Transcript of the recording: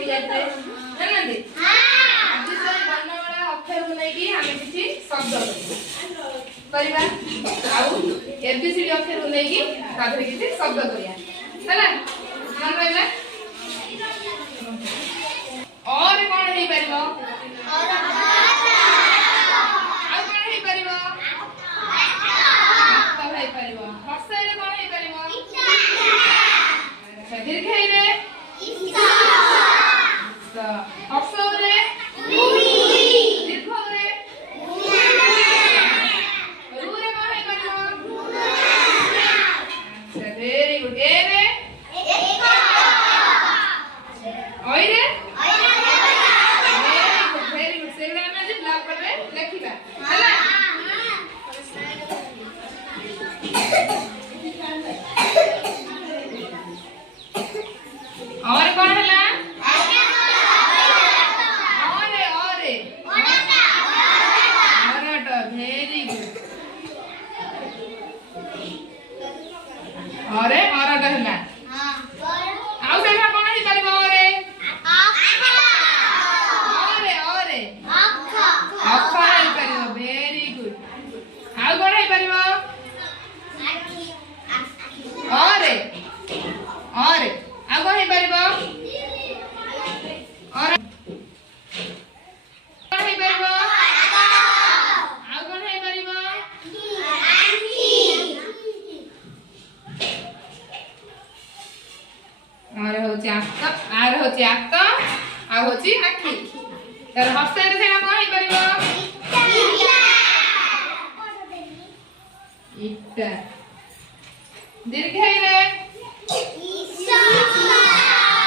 पढ़ी जाते जानते आज से वर्णमाला अक्षर को नहीं कि हमें किसी शब्द करबा आउ एबीसीडी अक्षर को नहीं कि ताधरे किसी शब्द करिया हैला मन रहला और कौन हे परिबो और कौन हे परिबो तो हे परिबो हर्षय रे कौन हे परिबो अच्छा दीर्घ रे इसा हर्षय रे उरी दीर्घ रे रू रे कौन हे परिबो अच्छा वेरी गुड ए रे एका ओइ रे वेरी गुड सेगड़ा में जे ब्लॉक पर रे लिखिबा हला और कौन हला और वेरी गुड और हला हां आउ देखा कौन ही परिबो और आखा ही परिबो वेरी गुड आउ कौन ही परिबो और आउ कौन ही परिबो और कौन ही परिबो आउ कौन ही परिबो और होची आक आ होची आखी तर हस्ते रे सेना कौन ही परिबो इटा दीर्घ रे